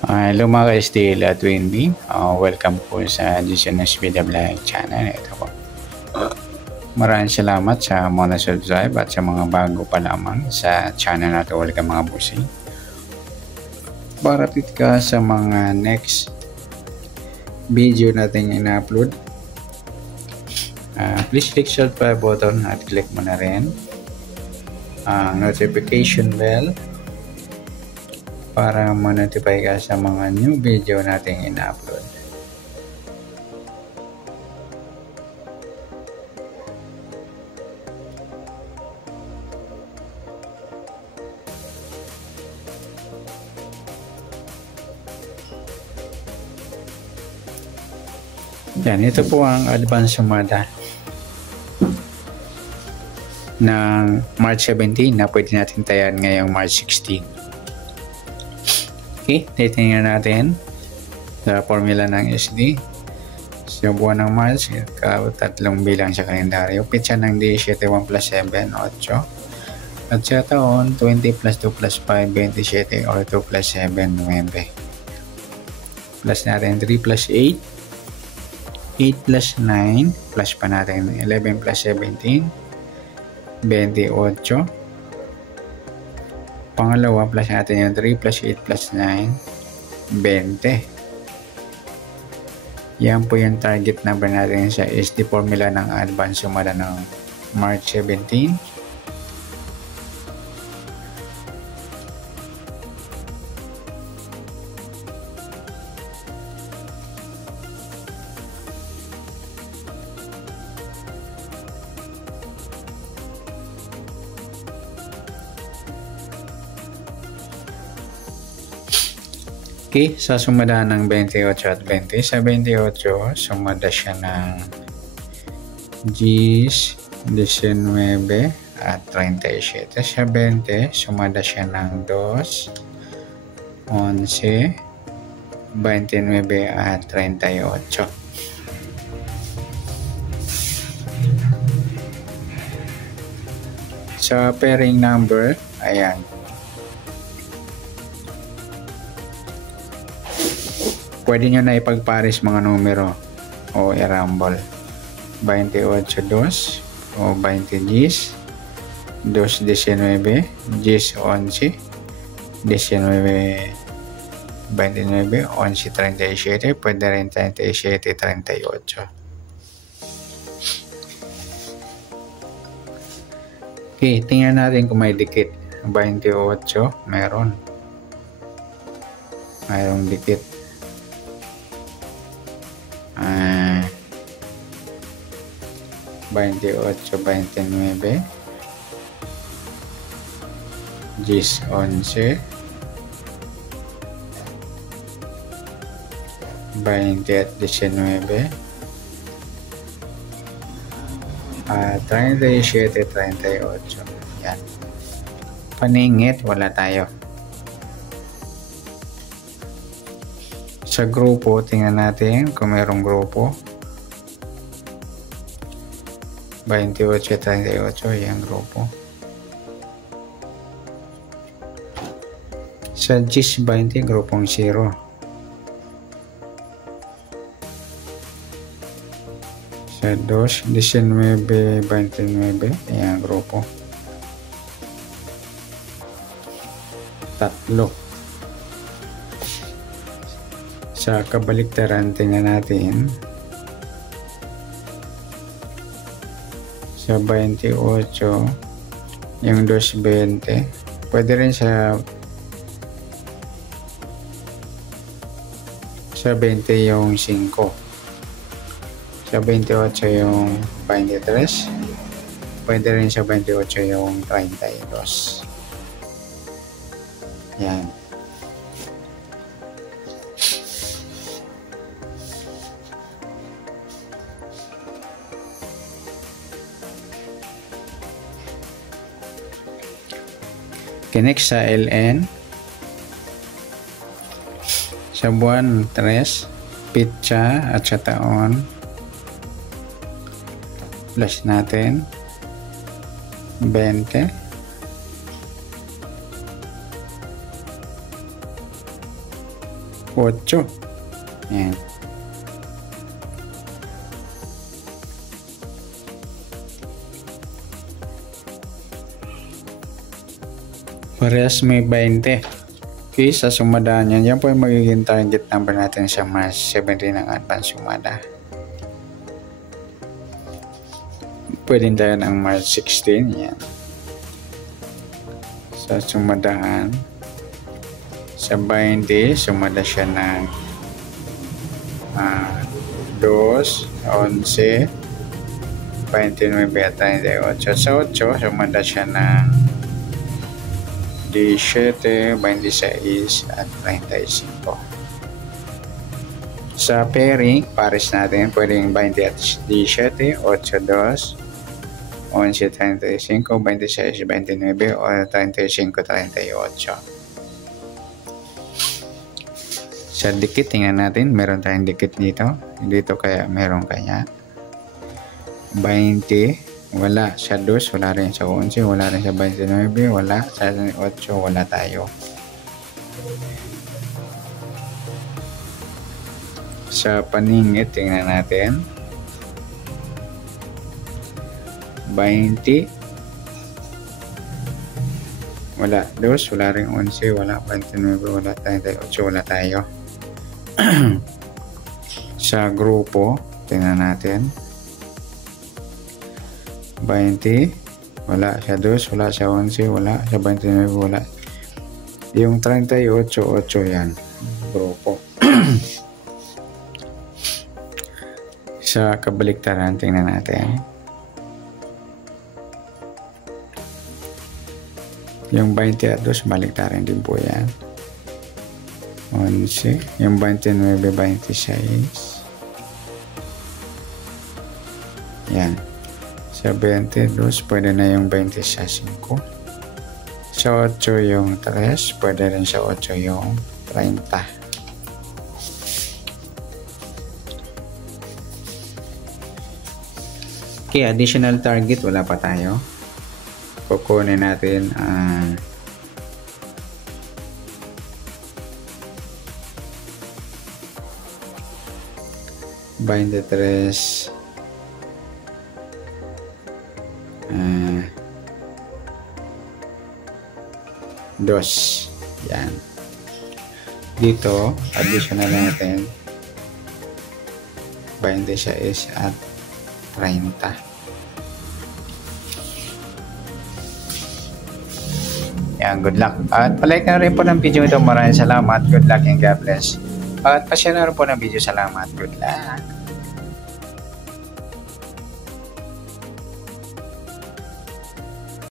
Hello mga ka-STL at Windy. Welcome po sa Disiones Media Vlog channel. Ito po. Maraming salamat sa mga subscribe at sa mga bago pa lamang sa channel natin. Welcome mga busing. Para update ka sa mga next video natin ina-upload, please click subscribe button at click mo na rin ang notification bell para ma-notify ka sa mga new video nating ina-upload. Yan, ito po ang advance sumada ng March 17 na pwede natin tayan ngayong March 16. Okay, titingnan natin sa formula ng SD. Sa buwan ng March, tatlong bilang sa kalendaryo. Pitsa ng day, 7, 1 plus 7, 8. At sa taon, 20 plus 2 plus 5, 27 or 2 plus 7, 9. Plus natin 3 plus 8. 8 plus 9, plus pa natin 11 plus 17, 28. Pangalawa, plus natin yung 3 plus 8 plus 9, 20. Yan po yung target number natin sa SD formula ng advance sumada ng March 17. Okay, sa sumada ng 28 at 20, sa 28, sumada siya ng 10, 19 at 37. Sa 20, sumada siya ng 2, 11, 29 at 38. Sa pairing number, ayan. Pwede nyo na ipagpares mga numero o i-rumble. 28, 2 o 20, 10, 2, 19, 10, 11, 19, 29, 11, 37, pwede rin 37, 38. Okay, tingnan natin kung may dikit. 28, mayroong dikit. 28, 29, 10, 11, 20 at 19, 37, 38. Yan. Paningit, wala tayo. Sa grupo, tingnan natin kung mayroong grupo. 28, 38, yung grupo. Sa GIS 20, grupong 0. Sa 2, 19, 29, yung grupo. 3. Sa kabaliktaran, tingnan natin. Sa 28, yung 220, pwede rin sa 20 yung 5. Sa 28 yung 23, pwede rin sa 28 yung 32. Yan. Okay, next sa LN. Sa buwan 3, pitsa at sa taon, plus natin 20, 8. Yan. Parehas may 20. Okay, sa sumada niyan, yan po yung magiging target number natin sa March 17 ng advance sumada. Pwede tayo ng March 16. Yan. Sa sumadahan, sa 20, sumada siya ng 2, 11, 29, 38. Sa 8, sumada siya ng 17, 26 at 35. Sa pairing, pares natin pwedeng 20 at 17, 8, 2, 11, 35, 26, 29 o 35, 38. Sa dikit, tingnan natin, meron tayong dikit dito. Dito kaya meron kaya 20. Wala sa 2, wala rin sa 11, wala rin sa 29, wala sa 8, wala tayo. Sa paningit, tingnan natin. 20. Wala 2, wala rin 11, wala 29, wala 38, wala tayo. Sa grupo, tingnan natin. 20, wala sa 2, wala sa 11, wala sa 29, wala. Yung 38, 8 yan, grupo. Sa kabaliktaran, tingnan natin. Yung 20 at 2, baliktaran din po yan. 11, yung 29, 26. Yan. Sa 22, pwede na yung 20 sa 5. Sa 8 yung 3, pwede rin sa 8 yung 30. Okay, additional target, wala pa tayo. Kukunin natin 23. 2. Yan. Dito, additional natin 26 at 30. Yan, good luck. At palike na rin po ng video ito. Maraming salamat. Good luck and God bless. At pa-share na rin po ng video. Salamat. Good luck.